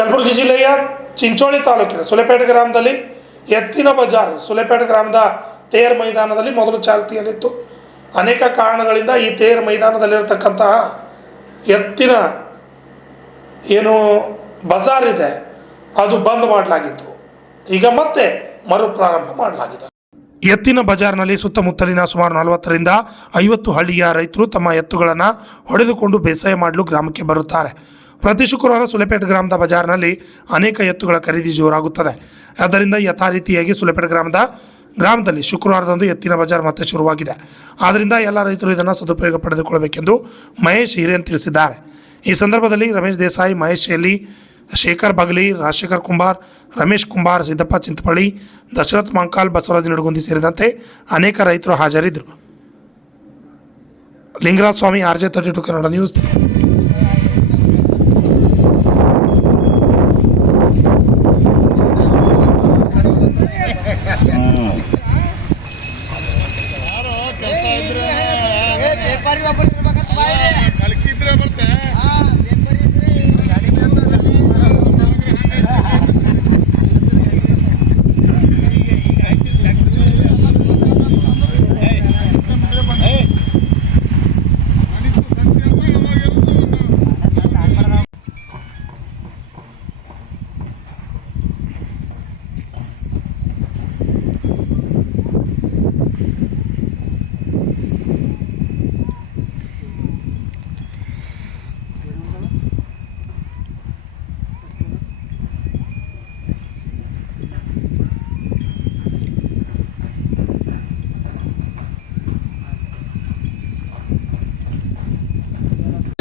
ಕಲಬುರಗಿ ಜಿಲ್ಲೆಯ ಚಿಂಚೋಳಿ ತಾಲೂಕಿನ ಸುಲೆಪೇಟೆ ಗ್ರಾಮದಲ್ಲಿ ಎತ್ತಿನ ಬಜಾರ್ ಸುಲೆಪೇಟೆ ಗ್ರಾಮದ ತೇರ್ ಮೈದಾನದಲ್ಲಿ ಮೊದಲು ಚಾಲ್ತಿಯಲ್ಲಿತ್ತು. ಅನೇಕ ಕಾರಣಗಳಿಂದ ಈ ತೇರ್ ಮೈದಾನದಲ್ಲಿರತಕ್ಕಂತಹ ಎತ್ತಿನ ಏನು ಬಜಾರ್ ಇದೆ ಅದು ಬಂದ್ ಮಾಡಲಾಗಿತ್ತು. ಈಗ ಮತ್ತೆ ಮರುಪ್ರಾರಂಭ ಮಾಡಲಾಗಿದೆ. ಎತ್ತಿನ ಬಜಾರ್ನಲ್ಲಿ ಸುತ್ತಮುತ್ತಲಿನ ಸುಮಾರು 40ರಿಂದ 50 ಹಳ್ಳಿಯ ರೈತರು ತಮ್ಮ ಎತ್ತುಗಳನ್ನು ಹೊಡೆದುಕೊಂಡು ಬೇಸಾಯ ಮಾಡಲು ಗ್ರಾಮಕ್ಕೆ ಬರುತ್ತಾರೆ. ಪ್ರತಿ ಶುಕ್ರವಾರ ಸುಲೆಪೇಟೆ ಗ್ರಾಮದ ಬಜಾರ್ನಲ್ಲಿ ಅನೇಕ ಎತ್ತುಗಳ ಖರೀದಿ ಜೋರಾಗುತ್ತದೆ. ಆದ್ದರಿಂದ ಯಥಾರೀತಿಯಾಗಿ ಸುಲೆಪೇಟೆ ಗ್ರಾಮದಲ್ಲಿ ಶುಕ್ರವಾರದಂದು ಎತ್ತಿನ ಬಜಾರ್ ಮತ್ತೆ ಶುರುವಾಗಿದೆ. ಆದ್ದರಿಂದ ಎಲ್ಲ ರೈತರು ಇದನ್ನು ಸದುಪಯೋಗ ಪಡೆದುಕೊಳ್ಳಬೇಕೆಂದು ಮಹೇಶ್ ಹಿರೇನ್ ತಿಳಿಸಿದ್ದಾರೆ. ಈ ಸಂದರ್ಭದಲ್ಲಿ ರಮೇಶ್ ದೇಸಾಯಿ, ಮಹೇಶ್ ಶೆಲ್ಲಿ, ಶೇಖರ್ ಬಗಲಿ, ರಾಜಶೇಖರ್ ಕುಂಬಾರ್, ರಮೇಶ್ ಕುಂಬಾರ್, ಸಿದ್ದಪ್ಪ ಚಿಂತಪಳ್ಳಿ, ದಶರಥ್ ಮಂಕಾಲ್, ಬಸವರಾಜ್ ನಿಡಗುಂದಿ ಸೇರಿದಂತೆ ಅನೇಕ ರೈತರು ಹಾಜರಿದ್ದರು. ಲಿಂಗರಾಜ ಸ್ವಾಮಿ, RJ32 ಕನ್ನಡ ನ್ಯೂಸ್.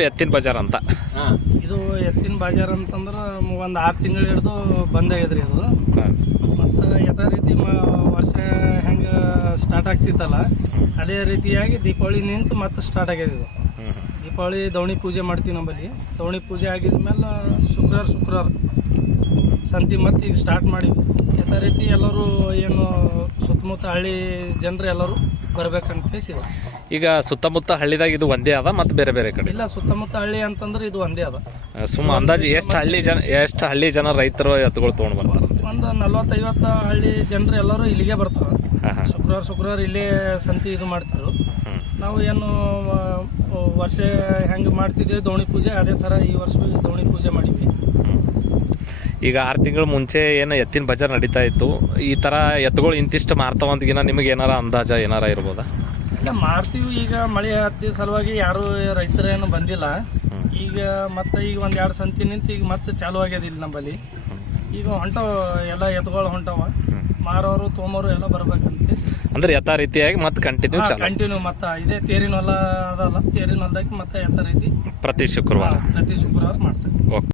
ಎತ್ತಿನ ಬಜಾರ್ ಅಂತ ಇದು ಎತ್ತಿನ ಬಜಾರ್ ಅಂತಂದ್ರೆ ಒಂದು 6 ತಿಂಗಳು ಹಿಡಿದು ಬಂದ್ ಆಗ್ಯದ್ರಿ ಇದು. ಮತ್ತು ಯಥಾ ರೀತಿ ವರ್ಷ ಹೆಂಗೆ ಸ್ಟಾರ್ಟ್ ಆಗ್ತಿತ್ತಲ್ಲ ಅದೇ ರೀತಿಯಾಗಿ ದೀಪಾವಳಿ ನಿಂತು ಮತ್ತೆ ಸ್ಟಾರ್ಟ್ ಆಗ್ಯದ ಇದು. ದೀಪಾವಳಿ ದವಣಿ ಪೂಜೆ ಮಾಡ್ತೀವಿ ನಮ್ಮಲ್ಲಿ. ದವಣಿ ಪೂಜೆ ಆಗಿದ್ಮೇಲೆ ಶುಕ್ರವಾರ ಸಂತಿ ಮತ್ತೆ ಈಗ ಸ್ಟಾರ್ಟ್ ಮಾಡಿವಿ. ಯಥಾ ರೀತಿ ಎಲ್ಲರೂ ಏನು ಸುತ್ತಮುತ್ತ ಹಳ್ಳಿ ಜನರು ಎಲ್ಲರೂ ಬರ್ಬೇಕಂತ ಕೇಳಿಸಿದ್ರು. ಈಗ ಸುತ್ತಮುತ್ತ ಹಳ್ಳಿದಾಗ ಇದು ಒಂದೇ ಅದ ಮತ್ತು ಬೇರೆ ಬೇರೆ ಕಡೆ ಇಲ್ಲ, ಸುತ್ತಮುತ್ತ ಹಳ್ಳಿ ಅಂತಂದ್ರೆ ಇದು ಒಂದೇ ಅದ. ಸುಮ್ಮ ಅಂದಾಜು ಎಷ್ಟು ಹಳ್ಳಿ ಜನ ರೈತರು ಎತ್ತುಗಳು ತೊಗೊಂಡು ಬರ್ತಾರೆ? ಒಂದು 40-50 ಹಳ್ಳಿ ಜನರು ಎಲ್ಲರೂ ಇಲ್ಲಿಗೆ ಬರ್ತಾರೆ. ಶುಕ್ರವಾರ ಇಲ್ಲೇ ಸಂತಿ ಇದು ಮಾಡ್ತಿದ್ರು. ನಾವು ಏನು ವರ್ಷ ಹೆಂಗೆ ಮಾಡ್ತಿದ್ದೀವಿ ದೋಣಿ ಪೂಜೆ, ಅದೇ ಥರ ಈ ವರ್ಷ ದೋಣಿ ಪೂಜೆ ಮಾಡಿದ್ವಿ. ಈಗ 6 ತಿಂಗಳು ಮುಂಚೆ ಏನು ಎತ್ತಿನ ಬಜಾರ್ ನಡೀತಾ ಇತ್ತು, ಈ ಥರ ಎತ್ತುಗಳು ಇಂತಿಷ್ಟು ಮಾರ್ತಾವಂತಗಿನ ನಿಮಗೆ ಏನಾರ ಅಂದಾಜ ಏನಾರ ಇರ್ಬೋದಾ? ಇಲ್ಲ, ಮಾರ್ತೀವಿ. ಈಗ ಮಳೆ ಹತ್ತಿದ ಸಲುವಾಗಿ ಯಾರು ರೈತರೇನು ಬಂದಿಲ್ಲ. ಈಗ ಮತ್ತೆ ಈಗ 1-2 ಸಂತಿ ನಿಂತು ಈಗ ಮತ್ತೆ ಚಾಲು ಆಗ್ಯದ ಇಲ್ಲಿ ನಮ್ಮಲ್ಲಿ. ಈಗ ಹೊಂಟವ ಎಲ್ಲ ಎತ್ತುಗಳು ಹೊಂಟವ. ಮಾರೋರು ತೊಗೊಂಬೋರು ಎಲ್ಲ ಬರ್ಬೇಕಂತ ಅಂದ್ರೆ ಯಥಾ ರೀತಿಯಾಗಿ ಮತ್ತೆ ಕಂಟಿನ್ಯೂ ಮತ್ತೆ ಇದೇ ತೇರಿನ ಹೊಲ ಅದಲ್ಲ, ತೇರಿನ ಹೊಲದಾಗಿ ಮತ್ತೆ ಯಥಾ ರೀತಿ ಪ್ರತಿ ಶುಕ್ರವಾರ ಮಾಡ್ತೇವೆ. ಓಕೆ.